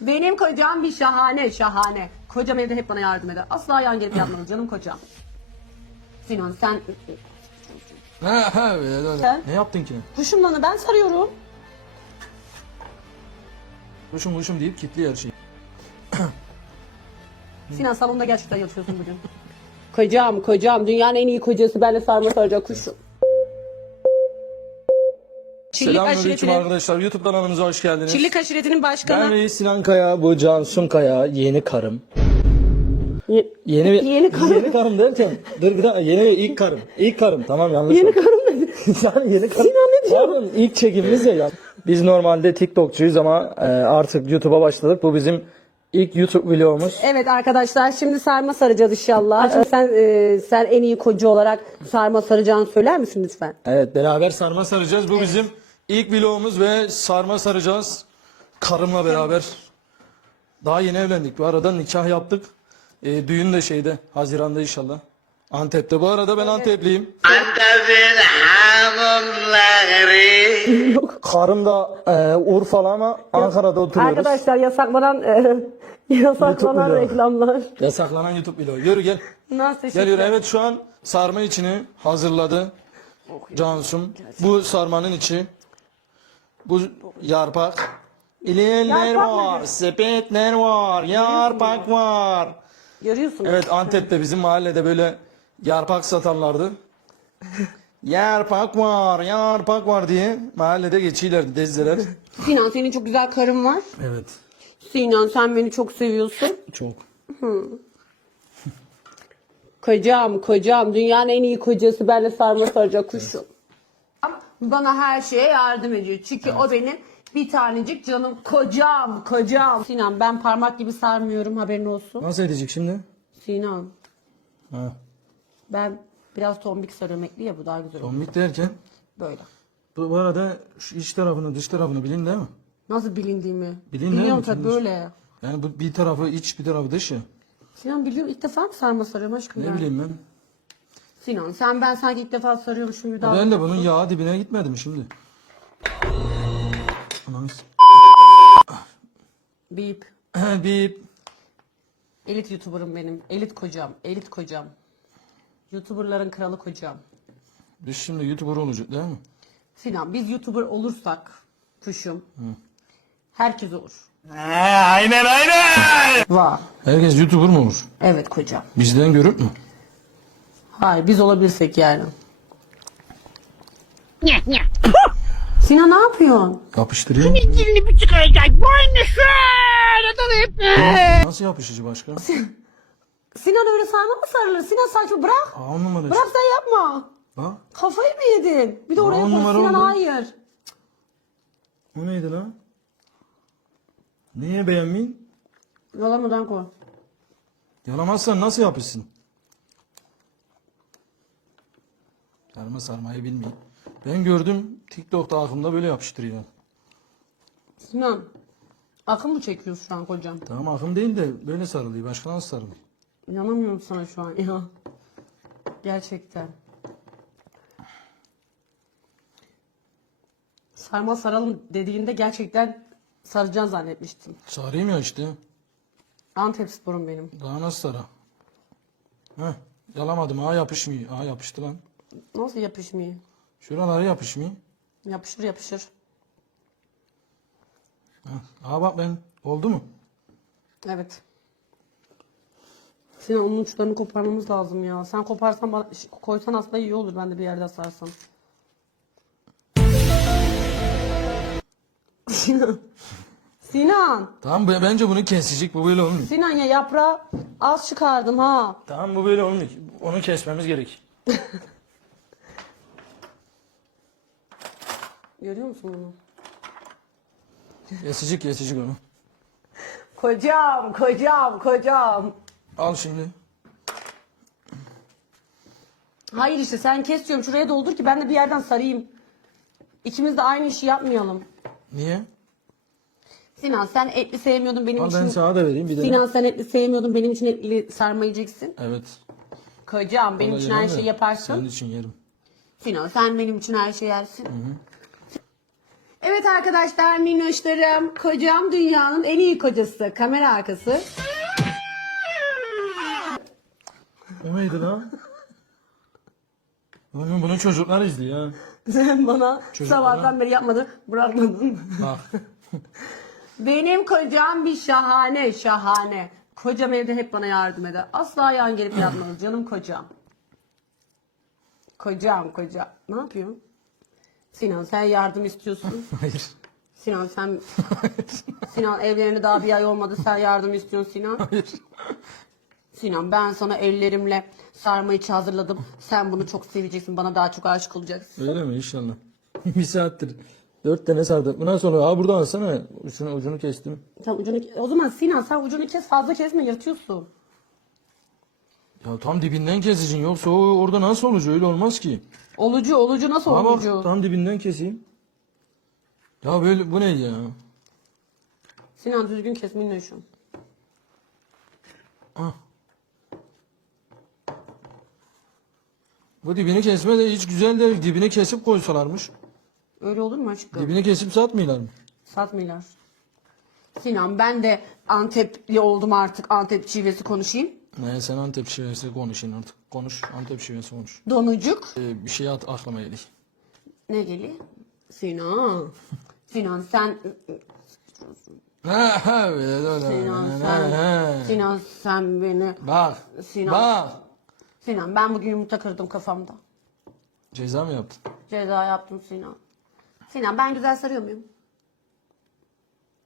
Benim kocam bir şahane şahane. Kocam evde hep bana yardım eder. Asla yan gelip yapmaz canım kocam. Sinan sen Ha ha öyle öyle. Sen? Ne yaptın ki? kuşumlanı ben sarıyorum. Kuşum kuşum deyip kilitli her şeyi. Sinan salonda gerçekten yatıyorsun bugün. kocam kocam dünyanın en iyi kocası benle sarma saracak kuşum. Çillik Selamünaleyküm aşiretinin, arkadaşlar. YouTube kanalımıza hoş geldiniz. Çillik aşiretinin Ben başkanı. Reis Sinan Kaya, bu Cansun Kaya, yeni karım. Ye- Yeni Yeni karım. Yeni karım derken dur bir dakika yeni ilk karım. İlk karım tamam yanlış. Yeni oldu. karım dedi. Sen yeni karım. Sinan ne diyor? Pardon ilk çekimimiz ya. ya. Biz normalde TikTokçuyuz ama e, artık YouTube'a başladık. Bu bizim ilk YouTube vlogumuz. Evet arkadaşlar şimdi sarma saracağız inşallah. Şimdi sen e, sen en iyi koca olarak sarma saracağını söyler misin lütfen? Evet beraber sarma saracağız. Bu bizim ilk vlogumuz ve sarma saracağız. Karımla beraber. Daha yeni evlendik. Bu arada nikah yaptık. E, düğün de şeyde Haziran'da inşallah. Antep'te. Bu arada ben Antepliyim. Antep'in hamamları Yok. Karım da e, Urfalı ama Ankara'da oturuyoruz. Arkadaşlar yasaklanan e, yasaklanan YouTube reklamlar. Yasaklanan YouTube vlogu. Yürü gel. Nasıl Gel yürü. Evet şu an sarma içini hazırladı. Cansum. Bu sarmanın içi. Bu yarpak. Yarpak var, nedir? sepetler var, yarpak var. Görüyorsunuz. Evet Antep'te bizim mahallede böyle yarpak satarlardı. yarpak var, yarpak var diye mahallede geçiyorlardı dezdeler. Sinan senin çok güzel karın var. Evet. Sinan sen beni çok seviyorsun. Çok. Kocam kocam dünyanın en iyi kocası benle sarma saracak kuşum. Bana her şeye yardım ediyor. Çünkü o benim bir tanecik canım kocam kocam. Sinan ben parmak gibi sarmıyorum haberin olsun. Nasıl edecek şimdi? Sinan Ha. ben biraz tombik sarıyorum ekli ya bu daha güzel olur. Tombik derken Böyle. bu, bu arada şu iç tarafını dış tarafını bilin değil mi? Nasıl bilindiğimi? Bilin Biliyorum tabii böyle. Yani bu bir tarafı iç bir tarafı dış ya. Sinan biliyorum ilk defa mı sarma sarıyorum aşkım Ne ben? bileyim ben. Sinan sen ben sanki ilk defa sarıyormuşum gibi. Ben de bunun yağı dibine gitmedim şimdi. Ananı s- Bip. Bip. Elit YouTuber'ım benim. Elit kocam. Elit kocam. YouTuber'ların kralı kocam. Biz şimdi YouTuber olacak değil mi? Sinan biz YouTuber olursak kuşum. Herkes olur. Aynen aynen Var. Herkes YouTuber mu olur? Evet kocam. Bizden görür mü? Hayır biz olabilirsek yani. Sinan ne yapıyorsun? Yapıştırayım. Dilini bir çıkaracak boynu şöyle dalayıp Nasıl yapışıcı başka? Sinan öyle sarma mı sarılır? Sinan saçma bırak. Aa on numara Bırak sen yapma. Ha? Kafayı mı yedin? Bir de oraya koy. numara Sinan oldu. hayır. O neydi lan? Niye beğenmeyin? Yalamadan koy. Yalamazsan nasıl yapışsın? Sarma sarmayı bilmeyin. Ben gördüm TikTok'ta aklımda böyle yapıştırıyor. Sinan. Akım mı çekiyorsun şu an kocam? Tamam akım değil de böyle sarılıyor. Başka nasıl sarılıyor? İnanamıyorum sana şu an ya. Gerçekten. Sarma saralım dediğinde gerçekten saracağını zannetmiştim. Sarayım ya işte. Antep sporum benim. Daha nasıl sara? Heh, yalamadım. Aa yapışmıyor. Aa yapıştı lan. Nasıl yapışmıyor? Şuralara yapışmıyor. Yapışır yapışır. Heh. Aa bak ben. Oldu mu? Evet. Sinan onun uçlarını koparmamız lazım ya. Sen koparsan bana, koysan aslında iyi olur. Ben de bir yerde sarsam. Sinan. Sinan. Tamam bu- bence bunu kesecek. Bu böyle olmuyor. Sinan ya yaprağı az çıkardım ha. Tamam bu böyle olmuyor. Onu kesmemiz gerek. Görüyor musun bunu? Kesecek kesecek onu. Kocam, kocam, kocam. Al şimdi. Hayır işte sen kes diyorum şuraya doldur ki ben de bir yerden sarayım. İkimiz de aynı işi yapmayalım. Niye? Sinan sen etli sevmiyordun benim Al için. ben sana da vereyim bir de. Sinan sen etli sevmiyordun benim için etli sarma yiyeceksin. Evet. Kocam benim için her Alacağım şeyi yaparsın. Senin için yerim. Sinan sen benim için her şeyi yersin. Evet arkadaşlar minnoşlarım. Kocam dünyanın en iyi kocası. Kamera arkası. O neydi lan? Oğlum bunu çocuklar izliyor. Sen bana Çocuklar- sabahtan beri yapmadın. Bırakmadın. Bak. Benim kocam bir şahane şahane. Kocam evde hep bana yardım eder. Asla yan gelip yapmaz. Canım kocam. Kocam kocam. Ne yapıyorsun? Sinan sen yardım istiyorsun. Hayır. Sinan sen Sinan evlerine daha bir ay olmadı sen yardım istiyorsun Sinan. Hayır. Sinan ben sana ellerimle sarma içi hazırladım. Sen bunu çok seveceksin. Bana daha çok aşık olacaksın. Öyle mi inşallah. bir saattir. Dört tane sardık. Bundan sonra ha burada alsana. Ucunu, ucunu kestim. Sen ucunu, o zaman Sinan sen ucunu kes fazla kesme yırtıyorsun. Ya tam dibinden keseceksin. Yoksa o orada nasıl olacak? Öyle olmaz ki. Olucu olucu nasıl Ha bak olucu? tam dibinden keseyim. Ya böyle bu ne ya? Sinan düzgün kes minnoşum. Ah. Bu dibini kesme de hiç güzel değil. Dibini kesip koysalarmış. Öyle olur mu aşkım? Dibini kesip satmıyorlar mı? Satmıyorlar. Sinan ben de Antepli oldum artık. Antep şivesi konuşayım. Ne sen Antep şivesi konuşun artık. Konuş. Antep şivesi konuş. Donucuk. Ee, bir şey at aklıma geliyor. Ne geliyor? Sinan. Sinan sen. Sinan sen. Sinan sen beni Bak. Sinan. Bak. Sinan ben bugün yumurta kırdım kafamda. Ceza mı yaptın? Ceza yaptım Sinan. Sinan ben güzel sarıyor muyum?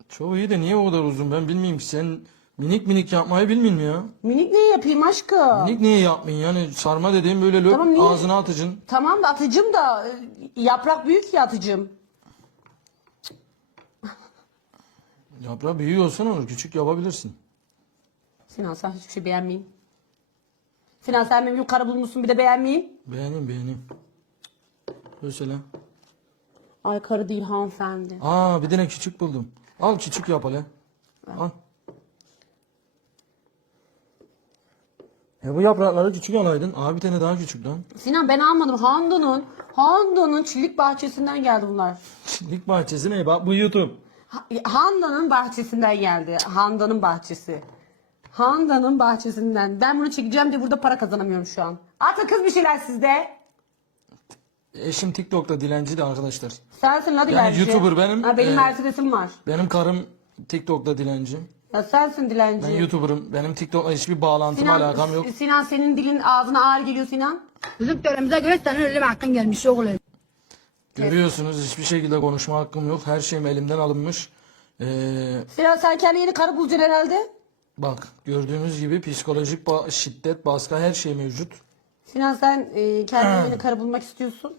Çoğu iyi de niye o kadar uzun ben bilmiyorum ki sen minik minik yapmayı bilmiyor musun ya? Minik ne yapayım aşkım? Minik niye yapmayın yani sarma dediğim böyle löp Tamam, niye? ağzına atacaksın. Tamam da atıcım da e, yaprak büyük ya atıcım. Yaprağı olsan olur küçük yapabilirsin. Sinan sen hiçbir şey beğenmeyeyim. Sinan sen benim yukarı bulmuşsun bir de beğenmeyeyim. Beğeneyim beğeneyim. Mesela. Ay karı değil hanımefendi. Aa bir tane küçük buldum. Al küçük yap hele. Al. Ya bu yaprakları küçük alaydın. Aa bir tane daha küçük lan. Sinan ben almadım. Hando'nun Hando'nun çilik bahçesinden geldi bunlar. Çiftlik bahçesi ne? Bak bu YouTube. Ha- Hando'nun bahçesinden geldi. Hando'nun bahçesi. Hando'nun bahçesinden. Ben bunu çekeceğim diye burada para kazanamıyorum şu an. Atın kız bir şeyler sizde. Eşim TikTok'ta dilenci de arkadaşlar. Sensin la dilenci. YouTuber benim. Ha, benim Ee, Mercedes'im var. Benim karım TikTok'ta dilenci. Ya sensin dilenci. Ben YouTuber'ım. Benim TikTok'la hiçbir bağlantım Sinan, alakam yok. Sinan senin dilin ağzına ağır geliyor Sinan. Bizim töremize göre senin ölüm hakkın gelmiş oğlum. Görüyorsunuz hiçbir şekilde konuşma hakkım yok. Her şeyim elimden alınmış. Ee, Sinan sen kendi yeni karı bulacaksın herhalde. bak gördüğünüz gibi psikolojik ba- şiddet, baskı her şey mevcut. Sinan sen e, kendi yeni karı bulmak istiyorsun.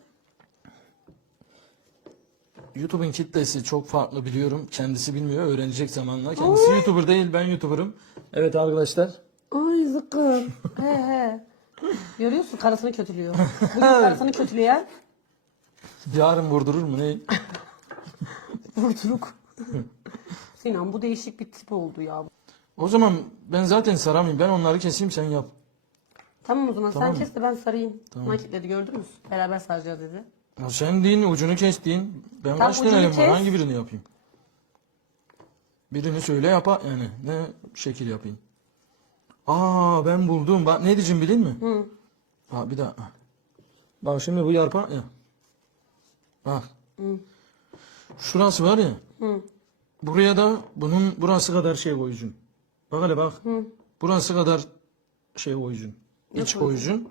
YouTube'un kitlesi çok farklı biliyorum. Kendisi bilmiyor. Öğrenecek zamanla. Kendisi YouTuber değil. Ben YouTuber'ım. Evet arkadaşlar. Ay zıkkım. he he. Görüyorsun karısını kötülüyor. Bugün karısını kötüleyen Yarın vurdurur mu ne? vurduruk. Sinan bu değişik bir tip oldu ya. O zaman ben zaten saramayayım. Ben onları keseyim sen yap. Tamam o zaman Tamam sen kes de ben sarayım. Nakitledi gördün mü? Beraber saracağız dedi. Ya sen deyin ucunu kes deyin. Ben Tam kaç ucunu var? kes. Hangi birini yapayım? Birini söyle yapa yani. Ne şekil yapayım? Aa ben buldum. Bak ne diyeceğim bilin mi? Hı. Bak bir daha. Bak şimdi bu yarpak ya. Bak. Şurası var ya. Hı. Buraya da bunun burası kadar şey koyacaksın. Bak hele bak. Burası kadar şey koyacaksın. İç koyacaksın.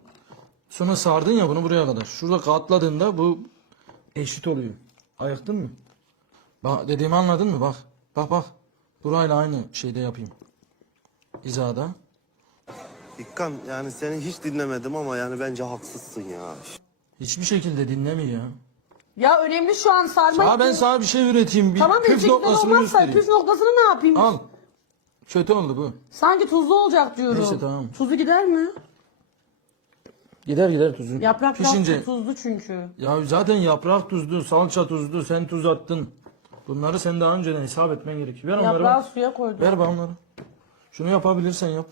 Sonra sardın ya bunu buraya kadar. Şurada katladığında bu eşit oluyor. Ayıktın mı? Bak dediğimi anladın mı? Bak. Bak bak. Burayla aynı şeyde yapayım. Hizada. İkkan yani seni hiç dinlemedim ama yani bence haksızsın ya. Hiçbir şekilde dinlemiyor ya. Ya önemli şu an sarma. Ya ben sana bir şey üreteyim. Bir Tamam püf noktasını olmazsa göstereyim. püf noktasını ne yapayım? Al. Kötü oldu bu. Sanki tuzlu olacak diyorum. Neyse, tamam. Tuzu gider mi? Gider gider tuzu. Yaprak Pişince. tuzlu çünkü. Ya zaten yaprak tuzlu, salça tuzlu, sen tuz attın. Bunları sen daha önceden hesap etmen gerekiyor. Ver onları. Yaprağı suya koydum. Ver bana onları. Şunu yapabilirsen yap.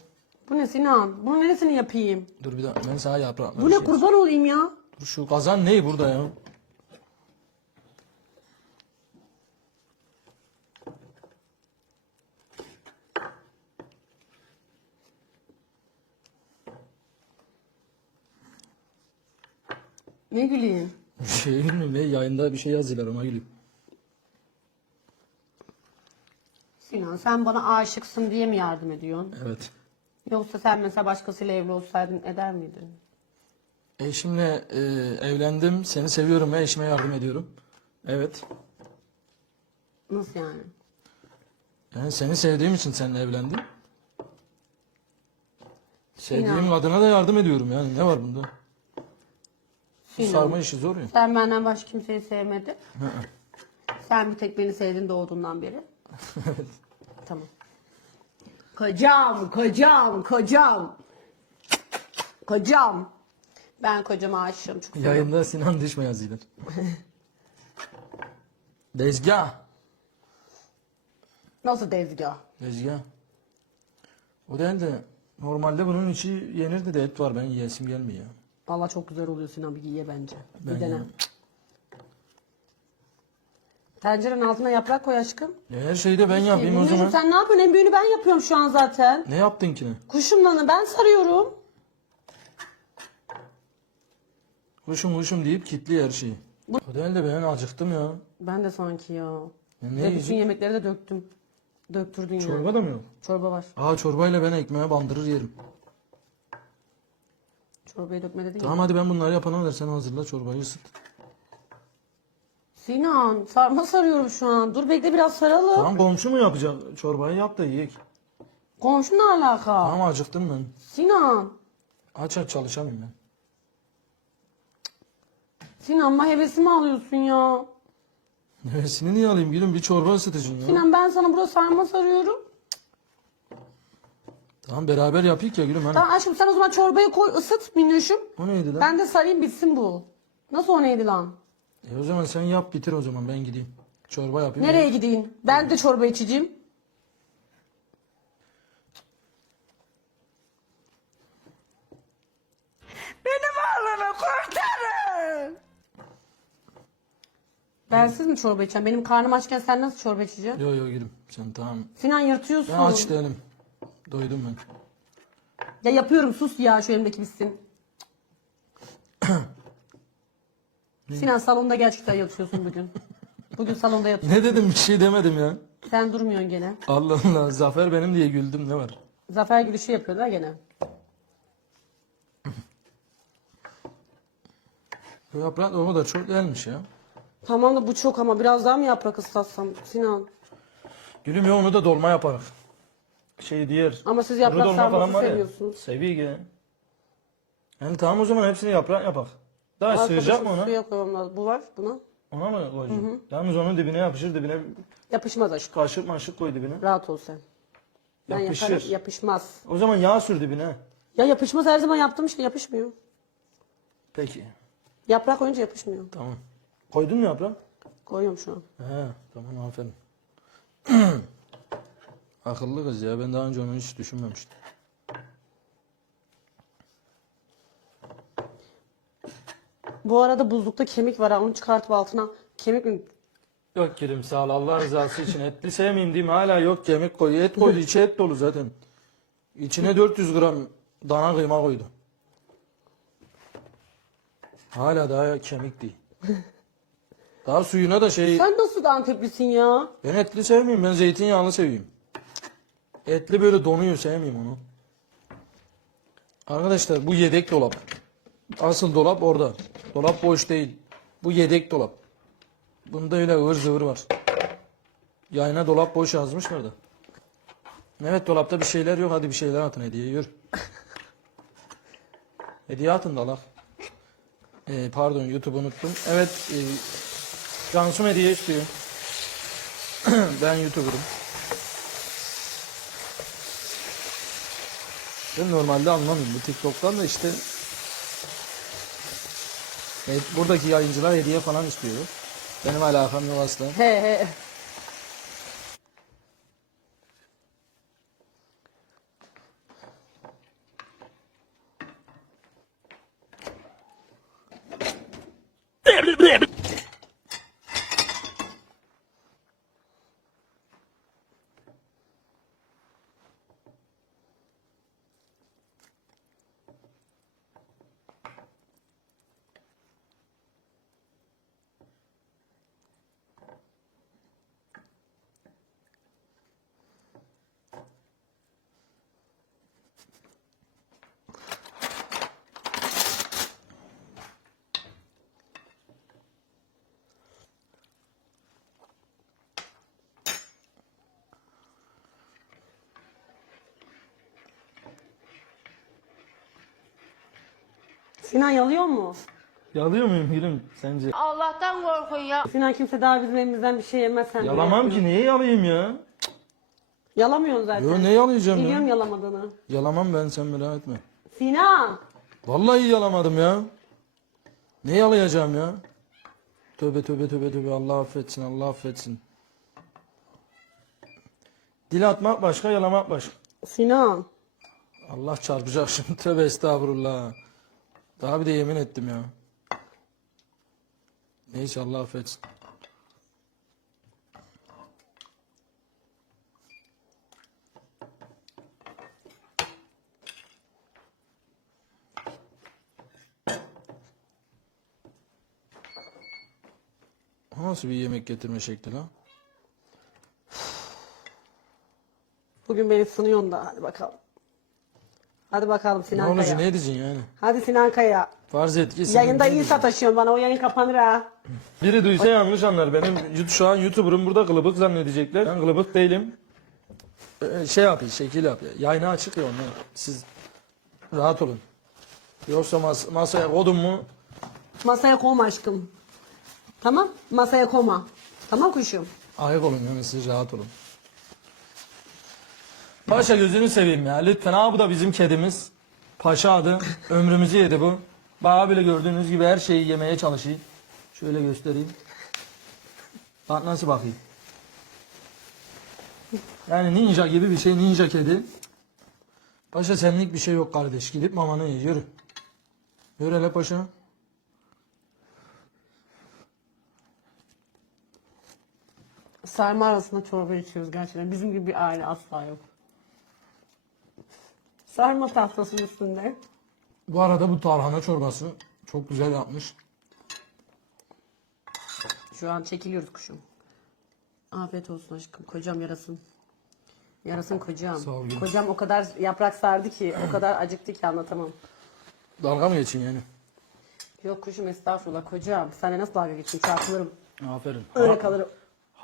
Bu ne Sinan? Bunun neresini yapayım? Dur bir dakika ben sana yaprak Bu ne kurban olayım ya? Dur şu kazan ne burada ya? Ne güleyim? Şey bilmiyorum ne yayında bir şey yazdılar ona gülüyorum. Sinan sen bana aşıksın diye mi yardım ediyorsun? Evet. Yoksa sen mesela başkasıyla evli olsaydın eder miydin? Eşimle e, evlendim. Seni seviyorum ve eşime yardım ediyorum. Evet. Nasıl yani? Yani seni sevdiğim için seninle evlendim. Sevdiğim Sinan. kadına da yardım ediyorum yani. Ne var bunda? Sarma işi zor ya. Sen benden başka kimseyi sevmedin. Sen bir tek beni sevdin doğduğundan beri. tamam. Kocam, kocam, kocam. Kocam. Ben kocama aşığım çok seviyorum. Yayında Sinan düşme yazıyorlar. Dezgah. Nasıl dezgah? Dezgah. O değil de normalde bunun içi yenirdi de et var ben yiyesim gelmiyor ya. Valla çok güzel oluyor Sinan bir ye bence. Ben bir dene. yemem. Tencerenin altına yaprak koy aşkım. E, Her şeyi de ben yapayım o zaman. Sen ne yapıyorsun? En büyüğünü ben yapıyorum şu an zaten. Ne yaptın ki ne? Kuşumlanı ben sarıyorum. Kuşum kuşum deyip kitli her şeyi. O değil de ben acıktım ya. Ben de sanki ya. Ya ne Ve bütün yiyecek? yemekleri de döktüm. Döktürdün ya. Çorba da mı yok? Çorba var. Aa çorbayla ben ekmeğe bandırır yerim. Çorbayı dökme dedin Tamam ya. hadi ben bunları yapana kadar sen hazırla çorbayı ısıt. Sinan sarma sarıyorum şu an. Dur bekle biraz saralım. Tamam komşu mu yapacak? Çorbayı yap da yiyek. Komşu ne alaka? Tamam acıktım ben. Sinan. Aç aç çalışamıyorum ben. Sinan ama hevesimi alıyorsun ya. Hevesini niye alayım gülüm bir çorba ısıtacaksın ya. Sinan ben sana burada sarma sarıyorum. Tamam beraber yapayım ya gülüm hani. Tamam aşkım sen o zaman çorbayı koy ısıt minnoşum. O neydi lan? Ben de sarayım bitsin bu. Nasıl o neydi lan? E o zaman sen yap bitir o zaman ben gideyim. Çorba yapayım. Nereye gideyim? Ben de çorba içeceğim. Benim oğlumu kurtarın. Bensiz mi çorba içeceğim? Benim karnım açken sen nasıl çorba içeceksin? Yo yo gülüm sen tamam. Sinan yırtıyorsun. Ben aç değilim. Doydum ben. Ya yapıyorum sus ya şu elimdeki bitsin. Sinan salonda gerçekten yatıyorsun bugün. Bugün salonda yatıyorsun. Ne dedim bir şey demedim ya. Sen durmuyorsun gene. Allah Allah Zafer benim diye güldüm ne var? Zafer gülüşü yapıyorlar gene. Bu yaprak o kadar çok değilmiş ya. Tamam da bu çok ama biraz daha mı yaprak ıslatsam Sinan? Gülüm ya onu da dolma yaparız. Şey diğer. Ama siz yaprak sarması falan var ya, seviyorsunuz. Seviyor ki. Yani tamam o zaman hepsini yaprak yapak. Daha sığacak Arkadaşım mı ona? Suya koymam lazım. Bu var buna. Ona mı koyacağım? Yalnız onun dibine yapışır dibine Yapışmaz aşkım. kaşık maşık koy dibine. Rahat ol sen. Ben Yapışır. yaparım yapışmaz. O zaman yağ sür dibine. Ya yapışmaz her zaman yaptığım şey yapışmıyor. Peki. Yaprak koyunca yapışmıyor. Tamam. Koydun mu yaprak? Koyuyorum şu an. He tamam aferin. Akıllı kız ya ben daha önce onu hiç düşünmemiştim. Bu arada buzlukta kemik var ha onu çıkartıp altına kemik mi? Yok Kerim sağ ol Allah rızası için etli sevmeyeyim diyeyim hala yok kemik koy et koydu içi et dolu zaten. İçine 400 gram dana kıyma koydu. Hala daha kemik değil. Daha suyuna da şey Sen nasıl da Anteplisin ya? ben etli sevmiyorum ben zeytinyağlı seviyorum. Etli böyle donuyor sevmiyorum onu. Arkadaşlar bu yedek dolap. Asıl dolap orada. Dolap boş değil. Bu yedek dolap. Bunda öyle ıvır zıvır var. Yayına dolap boş yazmışlar da. Evet dolapta bir şeyler yok. Hadi bir şeyler atın hediye yürü. hediye atın da Allah. Ee, pardon YouTube unuttum. Evet. E, Cansu'm hediye istiyor. ben YouTuber'ım. Ben normalde anlamıyorum bu TikTok'tan da işte Evet, buradaki yayıncılar hediye falan istiyor. Benim alakam yok asla. He he. Sinan yalıyor mu? Yalıyor muyum gülüm sence? Allah'tan korkun ya. Sinan kimse daha bizim elimizden bir şey yemez sen. Yalamam ki niye yalayayım ya? Yalamıyorsun zaten. Yo ne yalayacağım Biliyorum ya? yalamadığını. Yalamam ben sen merak etme. Sinan. Vallahi yalamadım ya. Ne yalayacağım ya? Tövbe tövbe tövbe tövbe Allah affetsin Allah affetsin. Dil atmak başka yalamak başka. Sinan. Allah çarpacak şimdi tövbe estağfurullah. Daha bir de yemin ettim ya. Neyse Allah affetsin. Nasıl bir yemek getirme şekli lan? Bugün beni sınıyorsun da hadi bakalım. Hadi bakalım Ne Sinan olacak Kaya. ne edeceksin yani? Hadi Sinan Kaya. Farz et ki Yayında iyi sataşıyorsun bana o yayın kapanır ha. Biri duysa yanlış anlar. Benim yut- şu an YouTuber'ım burada kılıbık zannedecekler. Ben kılıbık değilim. Ee, şey yapıyor, şekil yapıyor. Yayını açık ya onlar. Siz rahat olun. Yoksa mas- masaya kodum mu? Masaya koma aşkım. Tamam? Masaya koma. Tamam kuşum. Ayak olun yani siz rahat olun. Paşa gözünü seveyim ya. Lütfen. Aa bu da bizim kedimiz. Paşa adı. Ömrümüzü yedi bu. Bana bile gördüğünüz gibi her şeyi yemeye çalışıyor. Şöyle göstereyim. Bak nasıl bakayım. Yani ninja gibi bir şey. Ninja kedi. Paşa senlik bir şey yok kardeş. Gidip mamanı ye. Yürü. Yürü hele paşa. Sarma arasında çorba içiyoruz gerçekten. Bizim gibi bir aile asla yok. Sarma tahtasının üstünde. Bu arada bu tarhana çorbası çok güzel yapmış. Şu an çekiliyoruz kuşum. Afiyet olsun aşkım. Kocam yarasın. Yarasın kocam. Sağ ol gülüm. Kocam o kadar yaprak sardı ki, o kadar acıktı ki anlatamam. Dalga mı geçin yani? Yok kuşum estağfurullah kocam. Seninle nasıl dalga geçeyim? Çarpılırım. Aferin. Öyle kalırım.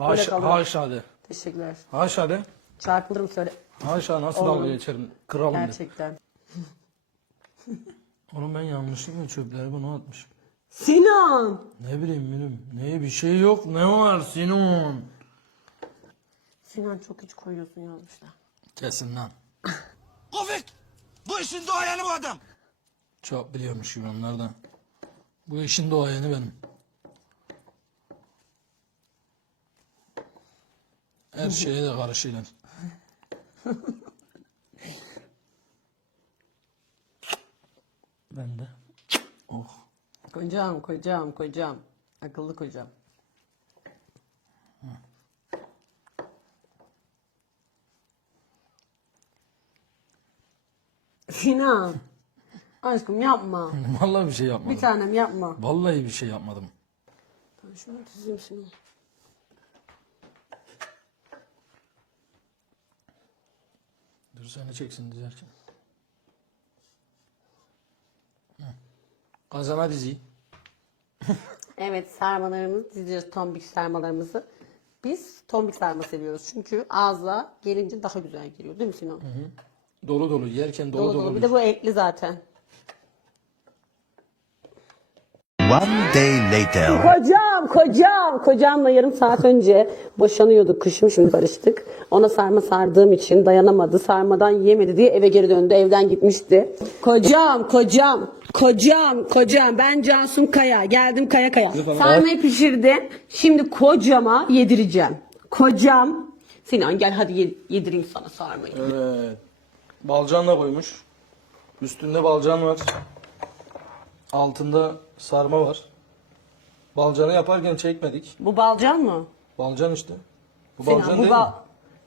Öyle Haşa, kalırım. haşa de. Teşekkürler. Haşa de. Çarpılırım söyle. Haşa nasıl Oğlum. dalga geçerim? Kralım. Gerçekten. Oğlum ben yanlışlıkla çöpleri buna atmışım. Sinan! Ne bileyim benim. Ne bir şey yok. Ne var Sinan? Sinan çok hiç koyuyorsun yazmışlar. Kesin lan. Kofik! Bu işin doğayanı bu adam. Çok biliyormuş gibi onlardan. Bu işin doğayanı benim. Her şeye de karışıyorlar. Ben de. Oh. Kocam, kocam, kocam. Akıllı kocam. Sinan. Aşkım yapma. Vallahi bir şey yapmadım. Bir tanem yapma. Vallahi bir şey yapmadım. Ben şunu dizeyim Sinan. Dur seni çeksin dizerken. Hı. Kazana dizi. Evet sarmalarımızı dizeceğiz tombik sarmalarımızı. Biz tombik sarma seviyoruz. Çünkü ağza gelince daha güzel geliyor değil mi Sinan? Dolu dolu yerken dolu Dolu dolu. dolu. Bir de bu etli zaten. One day later. Kocam, kocam, kocamla yarım saat önce boşanıyorduk kışım şimdi barıştık. Ona sarma sardığım için dayanamadı. Sarmadan yemedi diye eve geri döndü. Evden gitmişti. Kocam, kocam, kocam, kocam. Ben Cansun Kaya. Geldim Kaya Kaya. Sarmayı pişirdim. Şimdi kocama yedireceğim. Kocam. Sinan gel hadi ye- yedireyim sana sarmayı. Evet. Balcan da koymuş. Üstünde balcan var. Altında sarma var. Balcanı yaparken çekmedik. Bu balcan mı? Balcan işte. Bu balcan Sinan bu değil bal... mi?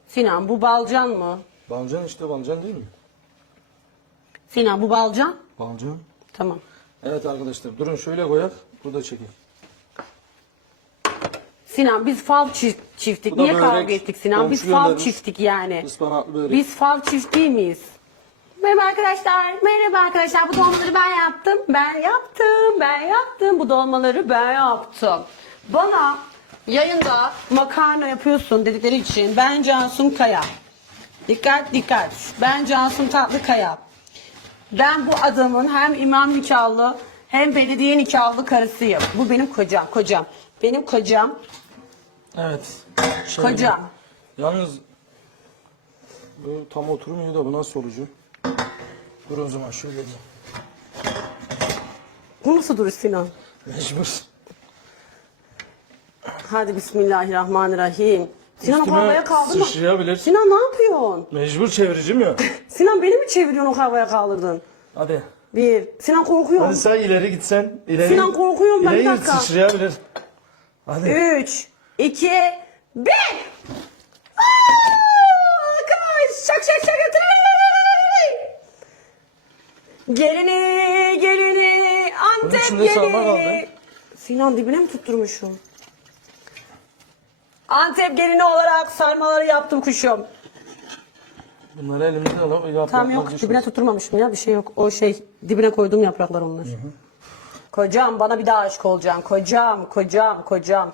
Sinan bu balcan mı? Balcan işte balcan değil mi? Sinan bu balcan? Balcan. Tamam. Evet arkadaşlar durun şöyle koyak. Burada çekeyim. Sinan biz fal çi- çifttik. Bu da Niye börek. kavga ettik Sinan? Biz Komşu göndermiş. çifttik yani. Ispanaklı börek. Biz fal çift değil miyiz? Merhaba arkadaşlar. Merhaba arkadaşlar. Bu dolmaları ben yaptım. Ben yaptım. Ben yaptım. Bu dolmaları ben yaptım. Bana yayında makarna yapıyorsun dedikleri için ben Cansun Kaya. Dikkat dikkat. Ben Cansun Tatlıkaya. Ben bu adamın hem imam nikahlı Hem belediye nikahlı karısıyım. Bu benim kocam, kocam. Benim kocam, Evet. Şöyle kocam. Yalnız bu tam oturmuyor da bu nasıl olacak? Dur o zaman şöyle diyeyim. Bu nasıl duruş Sinan? Mecbur. Hadi bismillahirrahmanirrahim. Sinan o havaya kaldırma. sıçrayabilir. Sinan ne yapıyorsun? Mecbur çeviricim ya. Sinan beni mi çeviriyorsun o havaya kaldırdın? Hadi. Bir. Sinan korkuyor. Hadi sen ileri gitsen. ileri. Sinan korkuyorum ben, bir İleri git, dakika. sıçrayabilir. Hadi. Üç, iki, bir. Aa, Koş. Şak şak şak. Gelini, gelini, Antep içinde sarma gelini. kaldı. Sinan dibine mi tutturmuşum? Antep gelini olarak sarmaları yaptım kuşum. Bunları elimizde alalım. Yaprak Tamam yok vazgeçmesin. dibine tutturmamışım ya bir şey yok. O şey dibine koyduğum yapraklar onlar. Kocam bana bir daha aşık olacaksın. Kocam, kocam, kocam.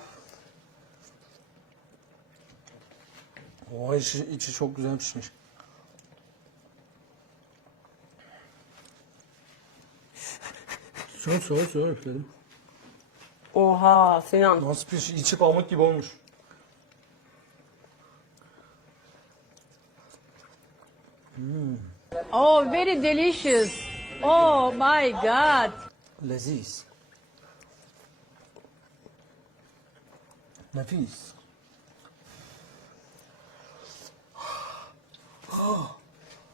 O içi, içi çok güzel pişmiş. Soğuk soğuk soğuk üfledim. Oha Sinan. Nasıl piş? İçi pamuk gibi olmuş. Oh, very delicious. Oh my God. Leziz. Nefis.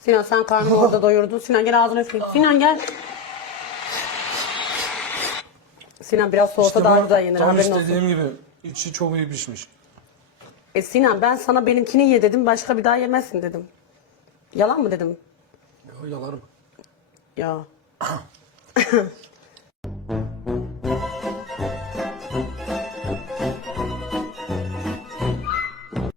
Sinan sen karnını orada doyurdun. Sinan gel ağzını üfle. Sinan gel. Sinan biraz soğusa İşte daha bak, güzel yenir. Tam haberin istediğim olsun. gibi. İçi çok iyi pişmiş. E Sinan ben sana benimkini ye dedim. Başka bir daha yemezsin dedim. Yalan mı dedim? Yo, yalarım. Ya.